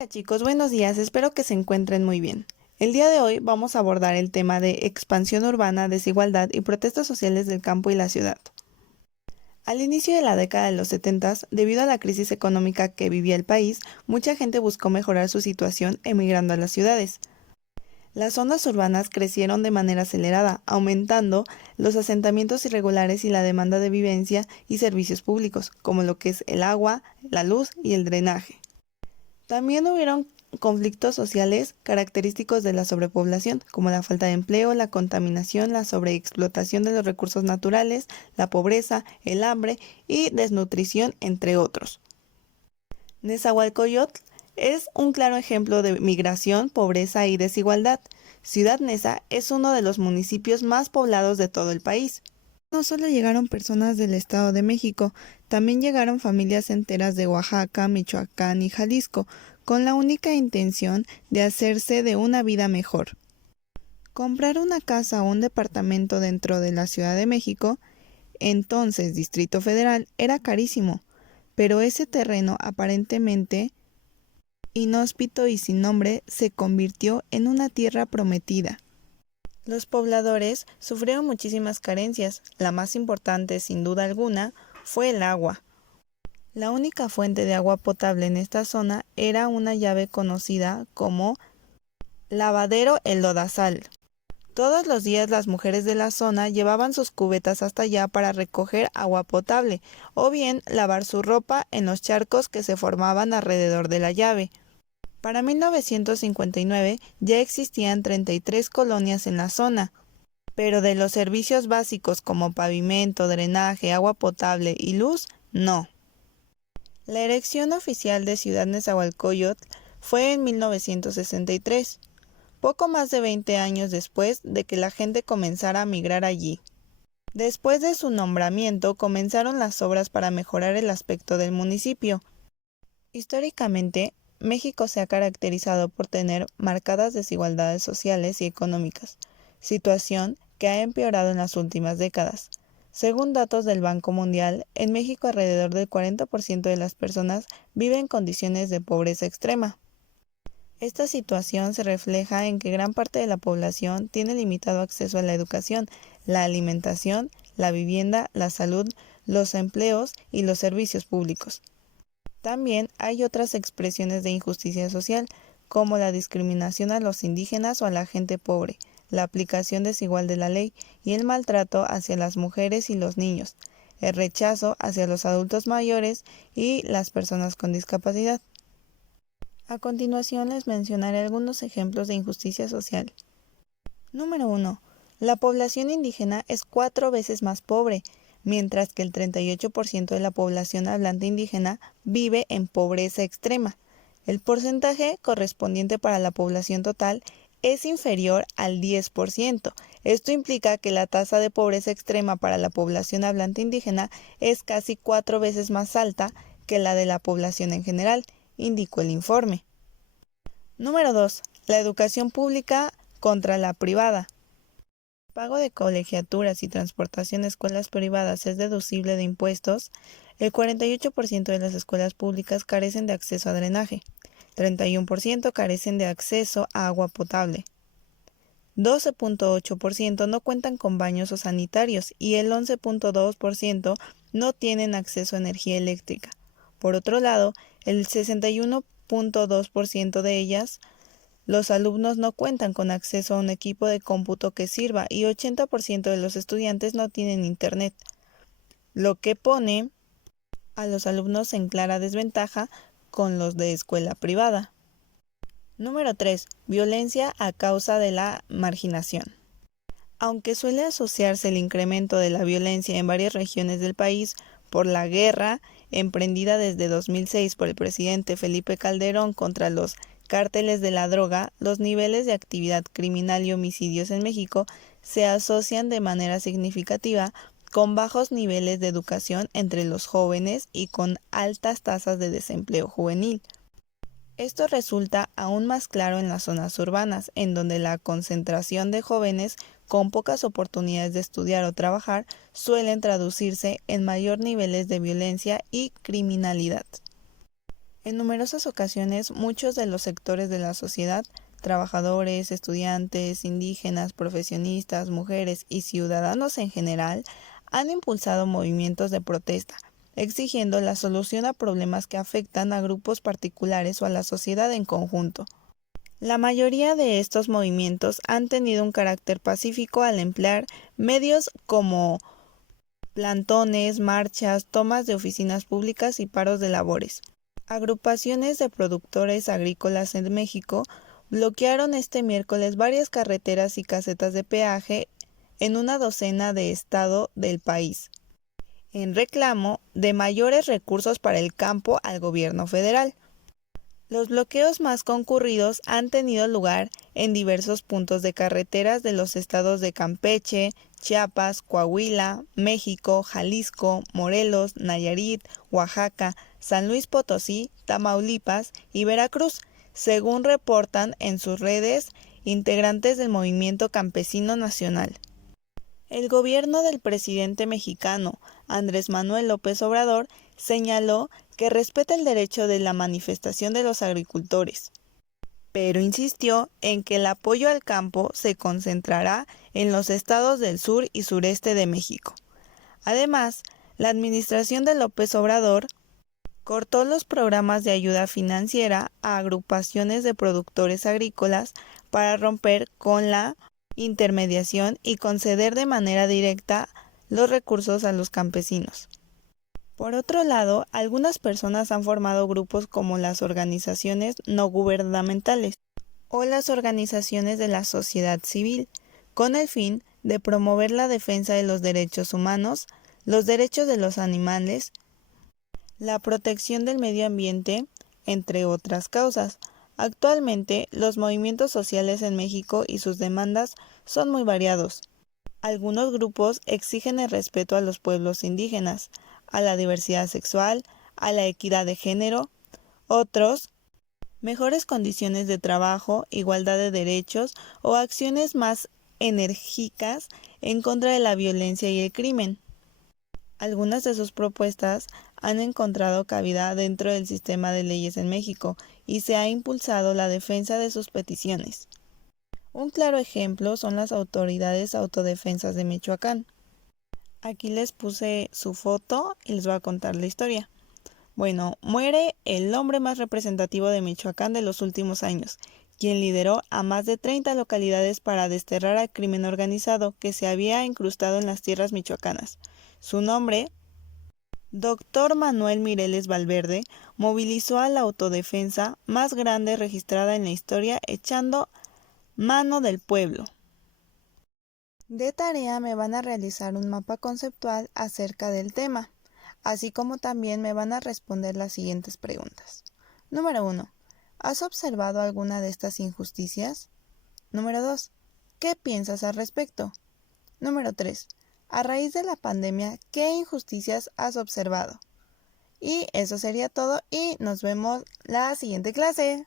Hola chicos, buenos días, espero que se encuentren muy bien. El día de hoy vamos a abordar el tema de expansión urbana, desigualdad y protestas sociales del campo y la ciudad. Al inicio de la década de los 70, debido a la crisis económica que vivía el país, mucha gente buscó mejorar su situación emigrando a las ciudades. Las zonas urbanas crecieron de manera acelerada, aumentando los asentamientos irregulares y la demanda de vivienda y servicios públicos, como lo que es el agua, la luz y el drenaje. También hubieron conflictos sociales característicos de la sobrepoblación, como la falta de empleo, la contaminación, la sobreexplotación de los recursos naturales, la pobreza, el hambre y desnutrición, entre otros. Nezahualcóyotl es un claro ejemplo de migración, pobreza y desigualdad. Ciudad Neza es uno de los municipios más poblados de todo el país. No solo llegaron personas del Estado de México, también llegaron familias enteras de Oaxaca, Michoacán y Jalisco, con la única intención de hacerse de una vida mejor. Comprar una casa o un departamento dentro de la Ciudad de México, entonces Distrito Federal, era carísimo, pero ese terreno aparentemente inhóspito y sin nombre se convirtió en una tierra prometida. Los pobladores sufrieron muchísimas carencias. La más importante, sin duda alguna, fue el agua. La única fuente de agua potable en esta zona era una llave conocida como lavadero El Lodazal. Todos los días las mujeres de la zona llevaban sus cubetas hasta allá para recoger agua potable o bien lavar su ropa en los charcos que se formaban alrededor de la llave. Para 1959 ya existían 33 colonias en la zona, pero de los servicios básicos como pavimento, drenaje, agua potable y luz, no. La erección oficial de Ciudad Nezahualcóyotl fue en 1963, poco más de 20 años después de que la gente comenzara a migrar allí. Después de su nombramiento comenzaron las obras para mejorar el aspecto del municipio. Históricamente, México se ha caracterizado por tener marcadas desigualdades sociales y económicas, situación que ha empeorado en las últimas décadas. Según datos del Banco Mundial, en México alrededor del 40% de las personas vive en condiciones de pobreza extrema. Esta situación se refleja en que gran parte de la población tiene limitado acceso a la educación, la alimentación, la vivienda, la salud, los empleos y los servicios públicos. También hay otras expresiones de injusticia social, como la discriminación a los indígenas o a la gente pobre, la aplicación desigual de la ley y el maltrato hacia las mujeres y los niños, el rechazo hacia los adultos mayores y las personas con discapacidad. A continuación les mencionaré algunos ejemplos de injusticia social. Número 1. La población indígena es 4 veces más pobre, mientras que el 38% de la población hablante indígena vive en pobreza extrema. El porcentaje correspondiente para la población total es inferior al 10%. Esto implica que la tasa de pobreza extrema para la población hablante indígena es casi 4 veces más alta que la de la población en general, indicó el informe. Número 2. La educación pública contra la privada. El pago de colegiaturas y transportación a escuelas privadas es deducible de impuestos. El 48% de las escuelas públicas carecen de acceso a drenaje, 31% carecen de acceso a agua potable, 12.8% no cuentan con baños o sanitarios y el 11.2% no tienen acceso a energía eléctrica. Por otro lado, el 61.2% de ellas los alumnos no cuentan con acceso a un equipo de cómputo que sirva y 80% de los estudiantes no tienen internet, lo que pone a los alumnos en clara desventaja con los de escuela privada. Número 3. Violencia a causa de la marginación. Aunque suele asociarse el incremento de la violencia en varias regiones del país por la guerra emprendida desde 2006 por el presidente Felipe Calderón contra los cárteles de la droga, los niveles de actividad criminal y homicidios en México se asocian de manera significativa con bajos niveles de educación entre los jóvenes y con altas tasas de desempleo juvenil. Esto resulta aún más claro en las zonas urbanas, en donde la concentración de jóvenes con pocas oportunidades de estudiar o trabajar suelen traducirse en mayor niveles de violencia y criminalidad. En numerosas ocasiones, muchos de los sectores de la sociedad, trabajadores, estudiantes, indígenas, profesionistas, mujeres y ciudadanos en general, han impulsado movimientos de protesta, exigiendo la solución a problemas que afectan a grupos particulares o a la sociedad en conjunto. La mayoría de estos movimientos han tenido un carácter pacífico al emplear medios como plantones, marchas, tomas de oficinas públicas y paros de labores. Agrupaciones de productores agrícolas en México bloquearon este miércoles varias carreteras y casetas de peaje en una docena de estados del país, en reclamo de mayores recursos para el campo al gobierno federal. Los bloqueos más concurridos han tenido lugar en diversos puntos de carreteras de los estados de Campeche, Chiapas, Coahuila, México, Jalisco, Morelos, Nayarit, Oaxaca, San Luis Potosí, Tamaulipas y Veracruz, según reportan en sus redes integrantes del Movimiento Campesino Nacional. El gobierno del presidente mexicano, Andrés Manuel López Obrador, señaló que respeta el derecho de la manifestación de los agricultores, pero insistió en que el apoyo al campo se concentrará en los estados del sur y sureste de México. Además, la administración de López Obrador cortó los programas de ayuda financiera a agrupaciones de productores agrícolas para romper con la intermediación y conceder de manera directa los recursos a los campesinos. Por otro lado, algunas personas han formado grupos como las organizaciones no gubernamentales o las organizaciones de la sociedad civil, con el fin de promover la defensa de los derechos humanos, los derechos de los animales, la protección del medio ambiente, entre otras causas. Actualmente, los movimientos sociales en México y sus demandas son muy variados. Algunos grupos exigen el respeto a los pueblos indígenas, a la diversidad sexual, a la equidad de género. Otros, mejores condiciones de trabajo, igualdad de derechos o acciones más enérgicas en contra de la violencia y el crimen. Algunas de sus propuestas han encontrado cabida dentro del sistema de leyes en México y se ha impulsado la defensa de sus peticiones. Un claro ejemplo son las autoridades autodefensas de Michoacán. Aquí les puse su foto y les voy a contar la historia. Bueno, muere el hombre más representativo de Michoacán de los últimos años, quien lideró a más de 30 localidades para desterrar al crimen organizado que se había incrustado en las tierras michoacanas. Su nombre, Dr. Manuel Mireles Valverde, movilizó a la autodefensa más grande registrada en la historia, echando mano del pueblo. De tarea me van a realizar un mapa conceptual acerca del tema, así como también me van a responder las siguientes preguntas. Número 1. ¿Has observado alguna de estas injusticias? Número 2. ¿Qué piensas al respecto? Número 3. A raíz de la pandemia, ¿qué injusticias has observado? Y eso sería todo y nos vemos la siguiente clase.